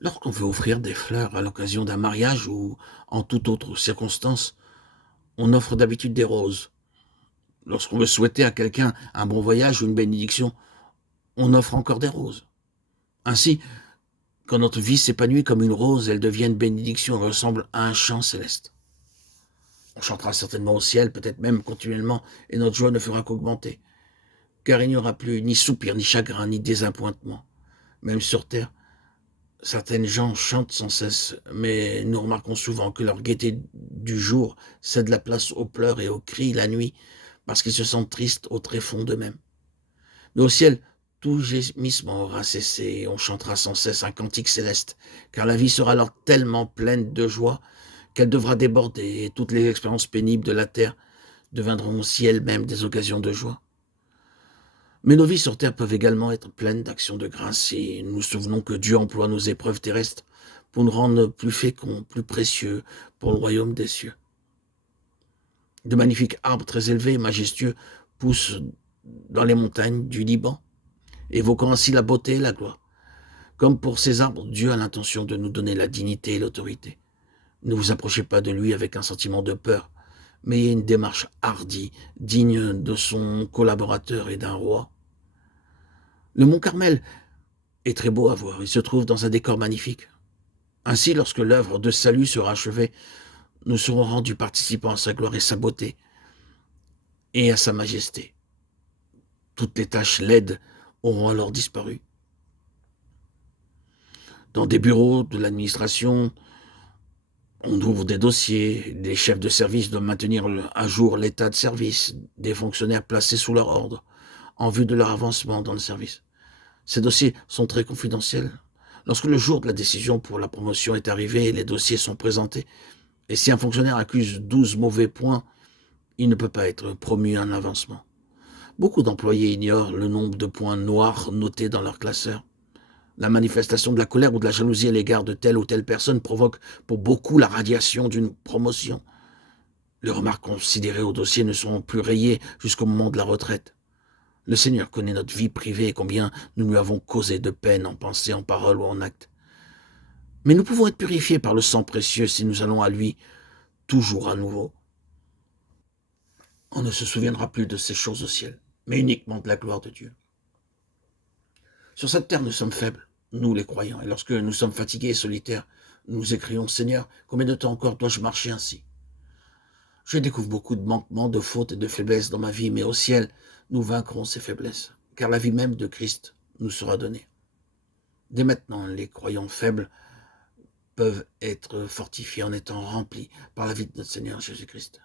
Lorsqu'on veut offrir des fleurs à l'occasion d'un mariage ou en toute autre circonstance, on offre d'habitude des roses. Lorsqu'on veut souhaiter à quelqu'un un bon voyage ou une bénédiction, on offre encore des roses. Ainsi, quand notre vie s'épanouit comme une rose, elle devient une bénédiction et ressemble à un chant céleste. On chantera certainement au ciel, peut-être même continuellement, et notre joie ne fera qu'augmenter, car il n'y aura plus ni soupir, ni chagrin, ni désappointement. Même sur terre, certaines gens chantent sans cesse, mais nous remarquons souvent que leur gaieté du jour cède la place aux pleurs et aux cris la nuit, parce qu'ils se sentent tristes au tréfonds d'eux-mêmes. Mais au ciel, tout gémissement aura cessé, et on chantera sans cesse un cantique céleste, car la vie sera alors tellement pleine de joie qu'elle devra déborder, et toutes les expériences pénibles de la terre deviendront aussi elles-mêmes des occasions de joie. Mais nos vies sur terre peuvent également être pleines d'actions de grâce, et nous nous souvenons que Dieu emploie nos épreuves terrestres pour nous rendre plus féconds, plus précieux pour le royaume des cieux. De magnifiques arbres très élevés et majestueux poussent dans les montagnes du Liban, évoquant ainsi la beauté et la gloire. Comme pour ces arbres, Dieu a l'intention de nous donner la dignité et l'autorité. Ne vous approchez pas de lui avec un sentiment de peur, mais ayez une démarche hardie, digne de son collaborateur et d'un roi. Le mont Carmel est très beau à voir, il se trouve dans un décor magnifique. Ainsi, lorsque l'œuvre de salut sera achevée, nous serons rendus participants à sa gloire et sa beauté, et à sa majesté. Toutes les tâches laides auront alors disparu. Dans des bureaux de l'administration, on ouvre des dossiers, les chefs de service doivent maintenir à jour l'état de service des fonctionnaires placés sous leur ordre, en vue de leur avancement dans le service. Ces dossiers sont très confidentiels. Lorsque le jour de la décision pour la promotion est arrivé, les dossiers sont présentés. Et si un fonctionnaire accuse 12 mauvais points, il ne peut pas être promu en avancement. Beaucoup d'employés ignorent le nombre de points noirs notés dans leur classeur. La manifestation de la colère ou de la jalousie à l'égard de telle ou telle personne provoque pour beaucoup la radiation d'une promotion. Les remarques considérées au dossier ne seront plus rayées jusqu'au moment de la retraite. Le Seigneur connaît notre vie privée et combien nous lui avons causé de peine en pensée, en parole ou en acte. Mais nous pouvons être purifiés par le sang précieux si nous allons à lui toujours à nouveau. On ne se souviendra plus de ces choses au ciel, mais uniquement de la gloire de Dieu. Sur cette terre, nous sommes faibles, nous les croyants, et lorsque nous sommes fatigués et solitaires, nous écrions, Seigneur, combien de temps encore dois-je marcher ainsi? Je découvre beaucoup de manquements, de fautes et de faiblesses dans ma vie, mais au ciel, nous vaincrons ces faiblesses, car la vie même de Christ nous sera donnée. Dès maintenant, les croyants faibles peuvent être fortifiés en étant remplis par la vie de notre Seigneur Jésus-Christ.